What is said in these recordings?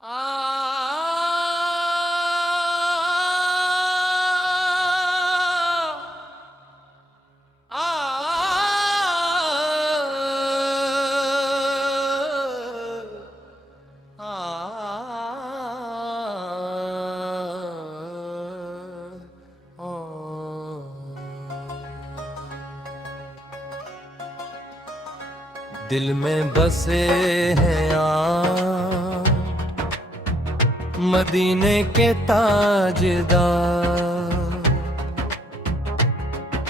आ दिल में बसे हैं आप मदीने के ताजदार,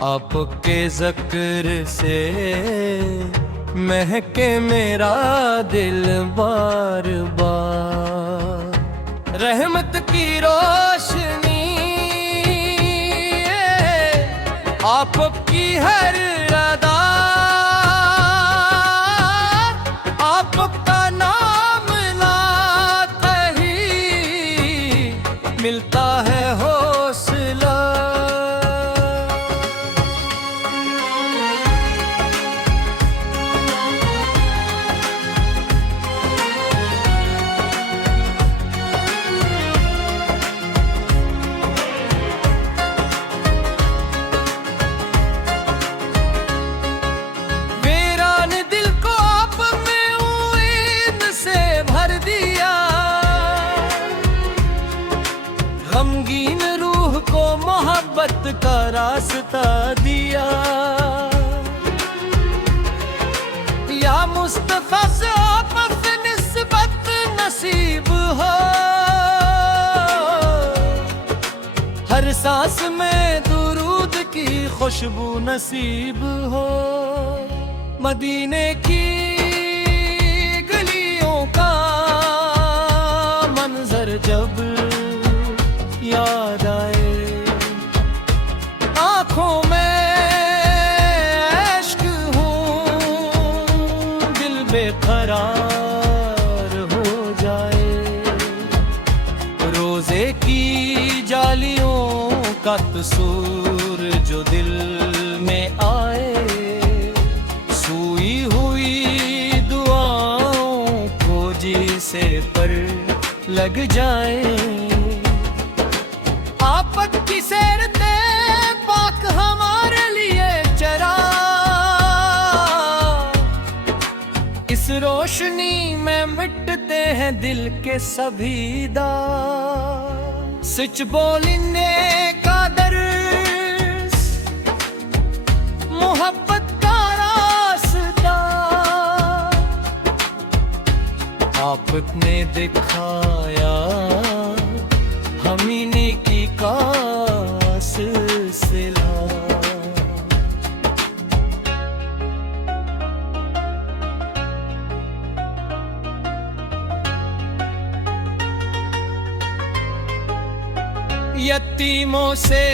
आपके ज़िक्र से महके मेरा दिल बार बार। रहमत की रोशनी आपकी हर अदा, आपका नाम लाते ही मिलता है हौसला। गमगीन रूह को मोहब्बत का रास्ता दिया, या मुस्तफा से आपस निस्बत नसीब हो। हर सांस में दुरूद की खुशबू नसीब हो। मदीने की गलियों का मंजर जब याद आए, आँखों में इश्क हूँ, दिल बेकरार हो जाए। रोज़े की जालियों का तसूर जो दिल में आए, सूई हुई दुआओं को जी से पर लग जाए। आपकी सैरते पाक हमारे लिए चरा, इस रोशनी में मिटते हैं दिल के सभी दाग। सच बोलने का दर्स, मोहब्बत का रास्ता आपने दिखाया, हमी ने की का सिलसिला। यतीमों से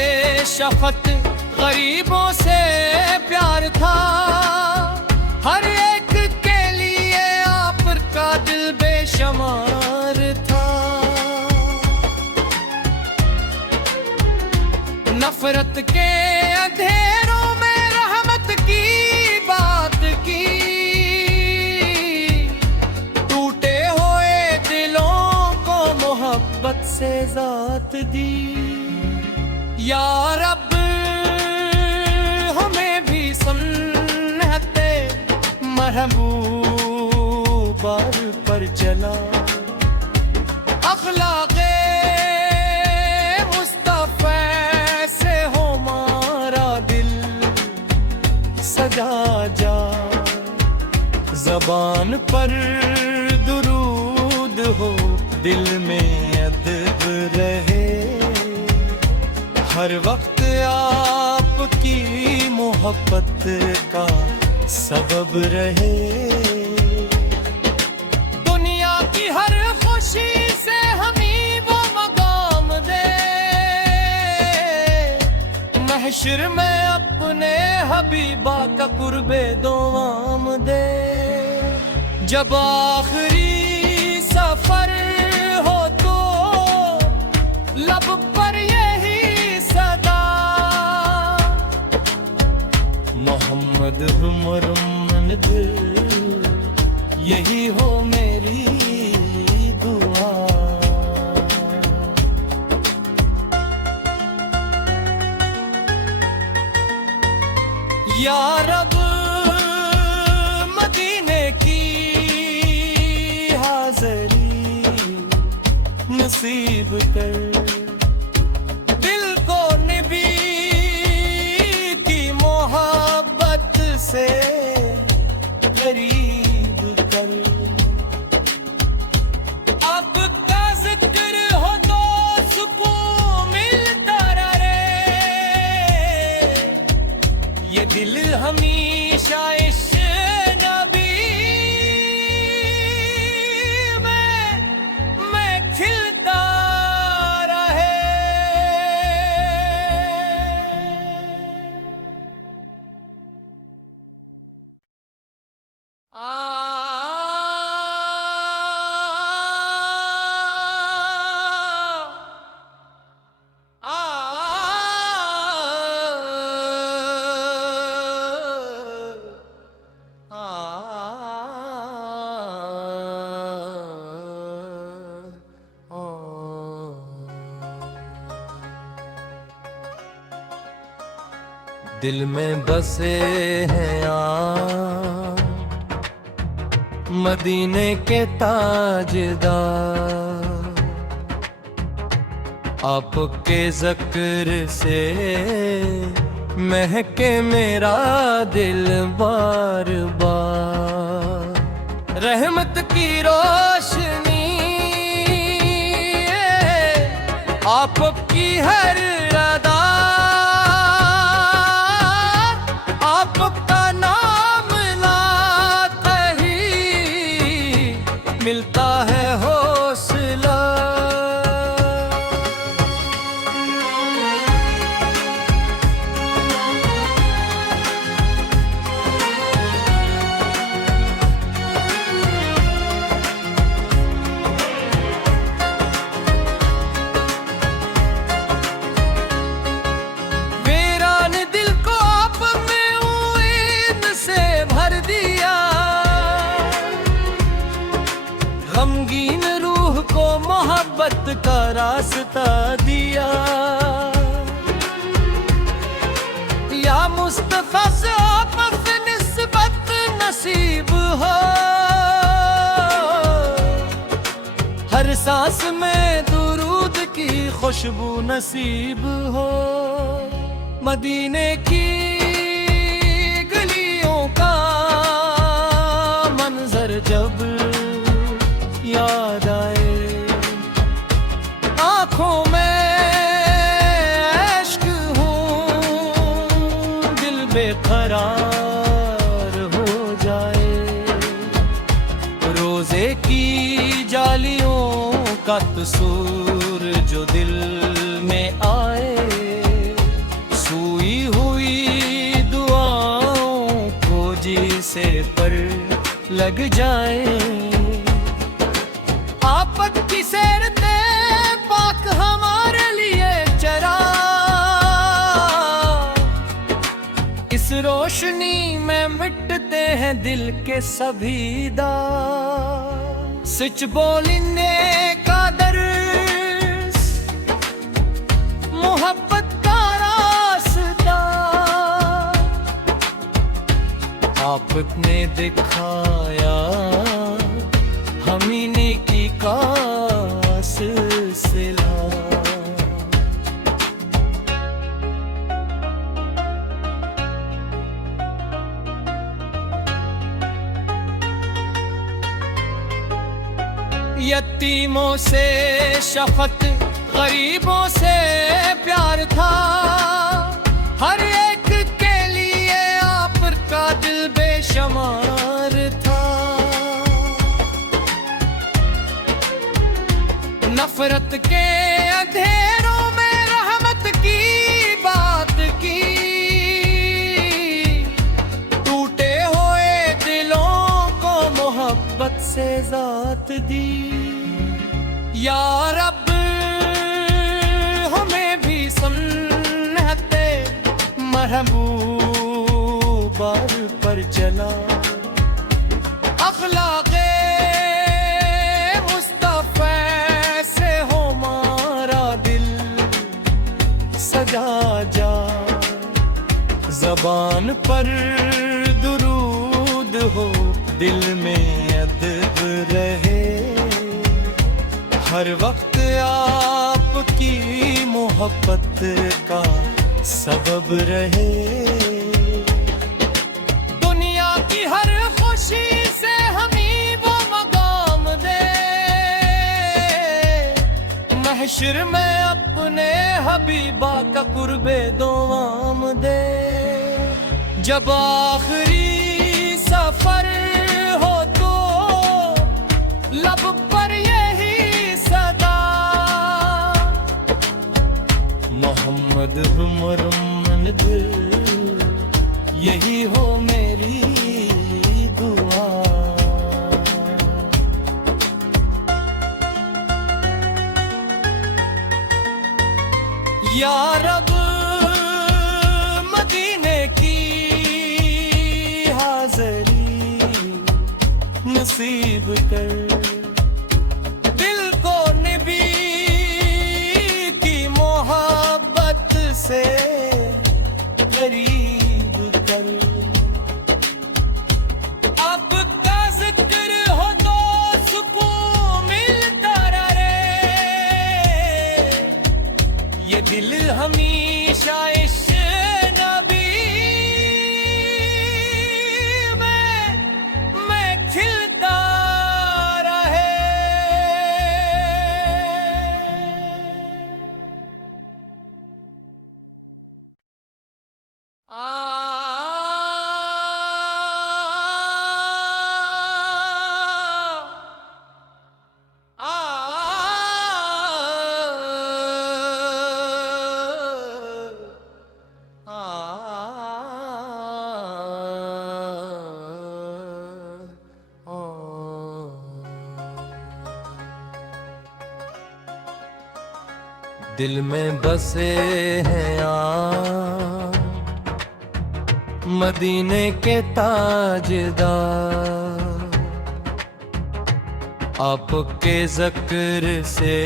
शफकत, गरीबों से प्यार था, हर एक के लिए आपका दिल बेशुमार था। नफरत के अंधेरों में रहमत की बात की, टूटे हुए दिलों को मोहब्बत से ज़ात दी। या रब हमें भी सुन्नते महबूबा पर चला, अखलाक़े जा ज़बान पर दुरूद हो, दिल में अदब रहे। हर वक्त आपकी मोहब्बत का सबब रहे। दुनिया की हर खुशी से हमें वो मकाम दे, महशर में अपने हबीबा का कुर्बे दोआम दे। जब आखिरी सफर हो तो लब पर यही सदा, मोहम्मद मुहम्मद, यही हो मेरी दुआ। या रब मदीने की हाज़री नसीब कर, दिल को नबी की मोहब्बत से करीब कर। आपका जिक्र हो तो सुकून मिलता रहे, ये दिल हमेशा इश्क नबी में खिलता रहे। दिल में बसे हैं आप मदीने के ताजदार, आपके ज़िक्र से महके मेरा दिल बार बार। रहमत की रोशनी आपकी हर अदा, आपका नाम लाते ही मिलता है हौसला। गमगीन रूह को मोहब्बत का रास्ता दिया, या मुस्तफा से आपस निस्बत नसीब हो, हर सांस में दुरूद की खुशबू नसीब हो। मदीने की गलियों का मंजर जब याद आए, आँखों में इश्क हूँ, दिल बेकरार हो जाए। रोज़े की जालियों का तसूर जो दिल में आए, सूई हुई दुआओं को जी से पर लग जाए। आपत की सैरते पाक हमारे लिए चरा, इस रोशनी में मिटते हैं दिल के सभी दाग। सच बोलने का दर्स मोहब्बत का रास्ता आपने दिखाया, हमीने की का सिलसिला। यतीमों से शफकत, गरीबों से प्यार था, हर एक के लिए आपका दिल बेशुमार था। नफरत के अंधेरों में रहमत की बात की, टूटे हुए दिलों को मोहब्बत से ज़ात दी। या रब हमें भी सुन्नते महबूबा पर चला, अखलाक़े मुस्तफ़ा से हो मारा दिल सजा जा। ज़बान पर दुरूद हो, दिल में अदब रहे, हर वक्त आपकी मोहब्बत का सबब रहे। दुनिया की हर खुशी से हमें वो मकाम दे, महशर में अपने हबीबा का कुर्बे दोआम दे। जब आखिरी सफर हो तो लब पर यही सदा, मोहम्मद हुमरमन दिल, यही हो मेरी दुआ। या रब मदीने की हाज़री नसीब कर, दिल को नबी की मोहब्बत से गरीब कर। आपका जिक्र हो तो सुकून मिलता रहे, ये दिल हमेशा इश्क नबी में खिलता रहे। दिल में बसे हैं आप मदीने के ताजदार, आपके ज़िक्र से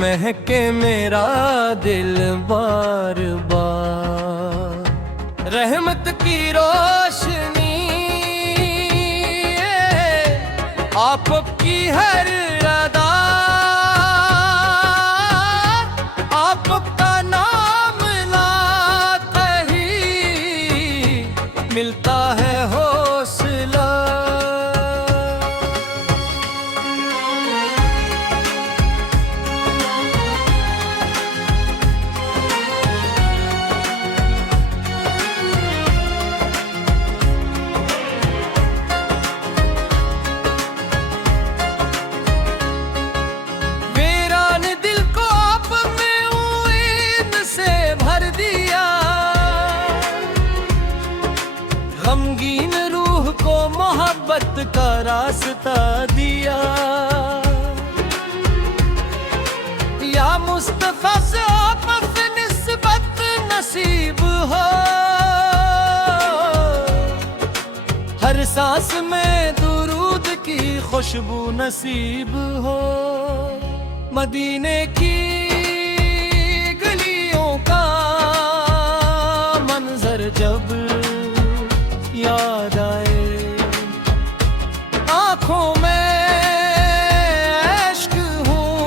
महके मेरा दिल बार बार। रहमत की रोशनी आपकी हर अदा, आपका नाम लाते ही मिलता है हौसला। गमगीन रूह को मोहब्बत का रास्ता दिया, या मुस्तफा से आपस निस्बत नसीब हो, हर सांस में दुरूद की खुशबू नसीब हो। मदीने की गलियों का मंजर जब याद आए, आँखों में इश्क हूँ,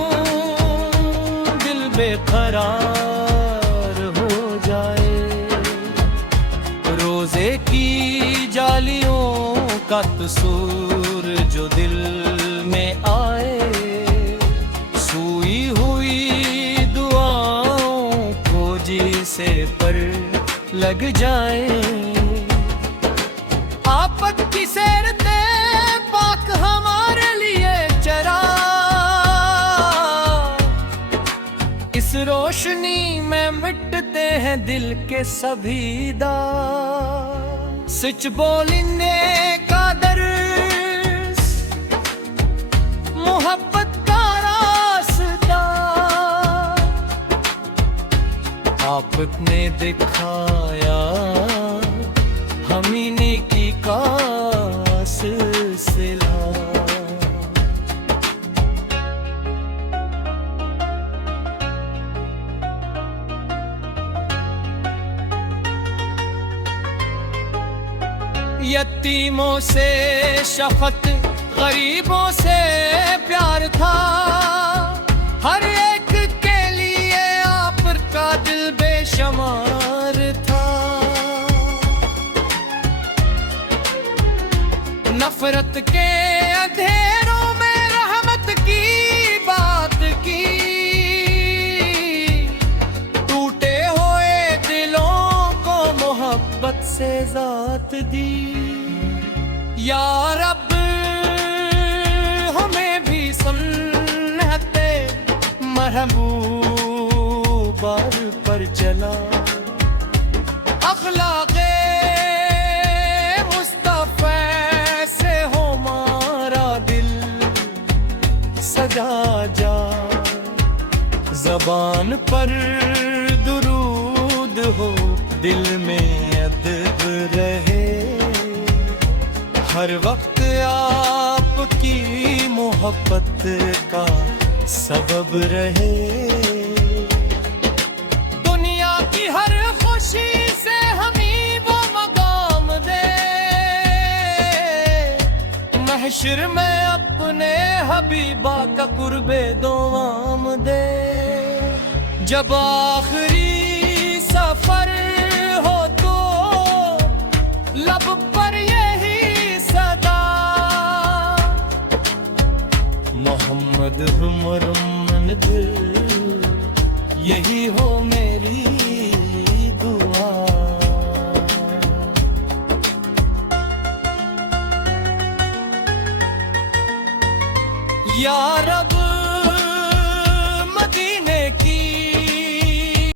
दिल बेकरार हो जाए। रोज़े की जालियों का तसूर जो दिल में आए, सूई हुई दुआओं को जिसे पर लग जाए। आपकी सैरते पाक हमारे लिए चरा, इस रोशनी में मिटते हैं दिल के सभी दाग। सच बोलने का दर्स, मोहब्बत का रास्ता, आपने दिखाया हमी नेकी का सिलसिला। यतीमों से शफकत, गरीबों से प्यार था, हर एक के लिए आपका दिल बेशुमार था। नफरत के अंधेरों में रहमत की बात की, टूटे हुए दिलों को मोहब्बत से ज़ात दी। या रब हमें भी सुन्नते महबूबा पर चला, अखलाक़े मुस्तफ़ा से हो मारा दिल सजा जा। ज़बान पर दुरूद हो, दिल में अदब रहे, हर वक्त आपकी मोहब्बत का सबब रहे। दुनिया की हर खुशी से हमें वो मकाम दे, महशर में अपने हबीबा का कुर्बे दोआम दे। जब आखिरी सफर हो तो लब पर यही सदा, मोहम्मद मुहम्मद, यही हो मेरी दुआ। या रब